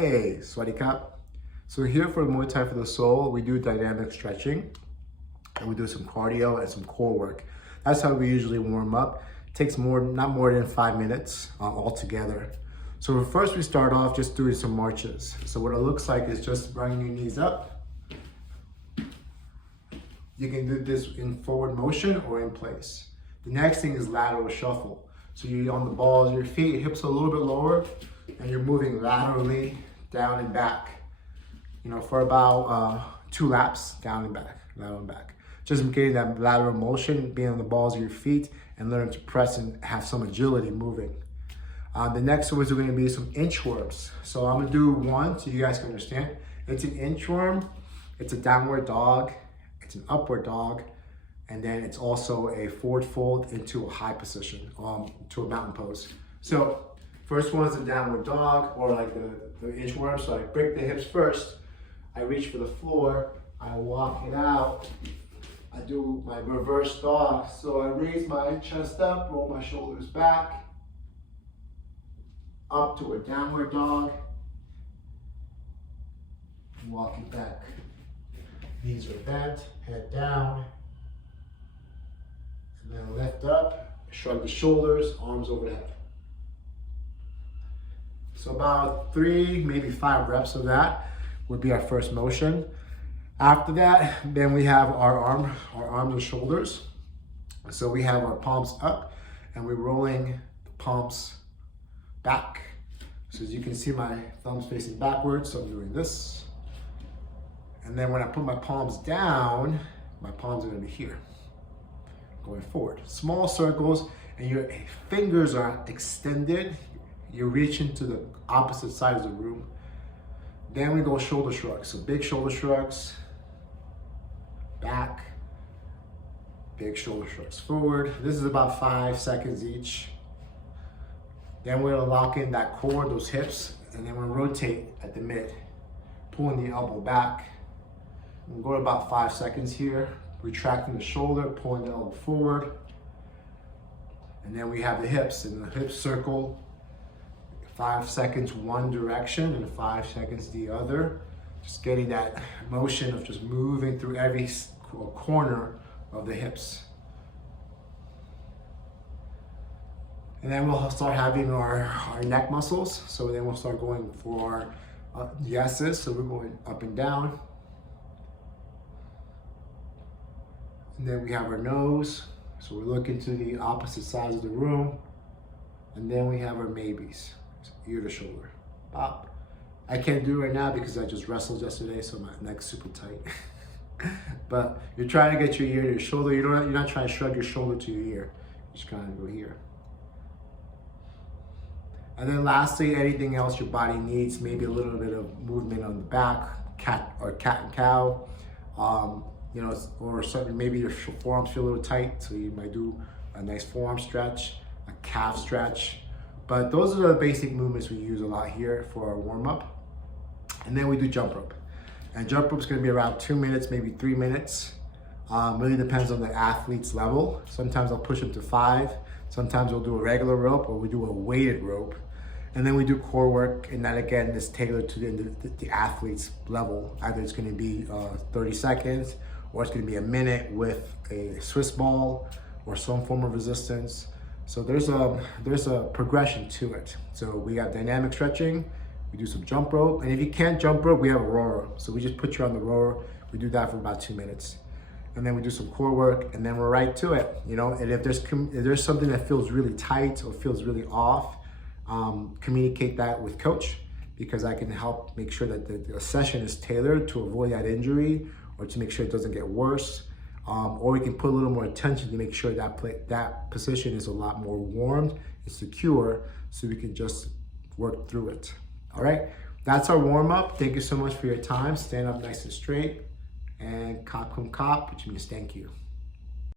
Hey, Swaddy Kap. So here for Muay Thai for the Soul, we do dynamic stretching and we do some cardio and some core work. That's how we usually warm up. It takes not more than 5 minutes altogether. So first we start off just doing some marches. So what it looks like is just bringing your knees up. You can do this in forward motion or in place. The next thing is lateral shuffle. So you're on the balls of your feet, hips a little bit lower, and you're moving laterally down and back. You know, for about 2 laps, down and back, lateral and back. Just getting that lateral motion, being on the balls of your feet, and learning to press and have some agility moving. The next ones are going to be some inchworms. So I'm going to do one so you guys can understand. It's an inchworm, it's a downward dog, it's an upward dog, and then it's also a forward fold into a high position, to a mountain pose. So first one is a downward dog, or like the inchworm. So I break the hips first, I reach for the floor, I walk it out, I do my reverse dog. So I raise my chest up, roll my shoulders back, up to a downward dog, walk it back. Knees are bent, head down, and then lift up, shrug the shoulders, arms overhead. So about 3, maybe 5 reps of that would be our first motion. After that, then we have our arms and shoulders. So we have our palms up and we're rolling the palms back. So as you can see, my thumbs facing backwards, so I'm doing this. And then when I put my palms down, my palms are gonna be here, going forward. Small circles, and your fingers are extended. You're reaching to the opposite side of the room. Then we go shoulder shrugs. So big shoulder shrugs, back, big shoulder shrugs forward. This is about 5 seconds each. Then we're gonna lock in that core, those hips, and then we'll rotate at the mid, pulling the elbow back. We'll go to about 5 seconds here, retracting the shoulder, pulling the elbow forward. And then we have the hips, and the hips circle 5 seconds one direction and 5 seconds the other. Just getting that motion of just moving through every corner of the hips. And then we'll start having our neck muscles. So then we'll start going for the S's. So we're going up and down. And then we have our nose. So we're looking to the opposite sides of the room. And then we have our maybes, so ear to shoulder. Pop. I can't do it right now because I just wrestled yesterday, so my neck's super tight. But you're trying to get your ear to your shoulder. You're not trying to shrug your shoulder to your ear. You're just trying to go here. And then lastly, anything else your body needs, maybe a little bit of movement on the back, cat and cow. You know, or something, maybe your forearms feel a little tight, so you might do a nice forearm stretch, a calf stretch. But those are the basic movements we use a lot here for our warm-up. And then we do jump rope. And jump rope is gonna be around 2 minutes, maybe 3 minutes. Really depends on the athlete's level. Sometimes I'll push them to 5. Sometimes we'll do a regular rope, or we do a weighted rope. And then we do core work, and that again is tailored to the athlete's level. Either it's gonna be 30 seconds, or it's gonna be a minute with a Swiss ball or some form of resistance. So there's a progression to it. So we have dynamic stretching, we do some jump rope, and if you can't jump rope, we have a rower. So we just put you on the rower, we do that for about 2 minutes. And then we do some core work, and then we're right to it. You know, and if there's something that feels really tight or feels really off, communicate that with coach, because I can help make sure that the session is tailored to avoid that injury or to make sure it doesn't get worse. Or we can put a little more attention to make sure that position is a lot more warmed and secure, so we can just work through it. All right, that's our warm up. Thank you so much for your time. Stand up nice and straight, and kap kum kap, which means thank you.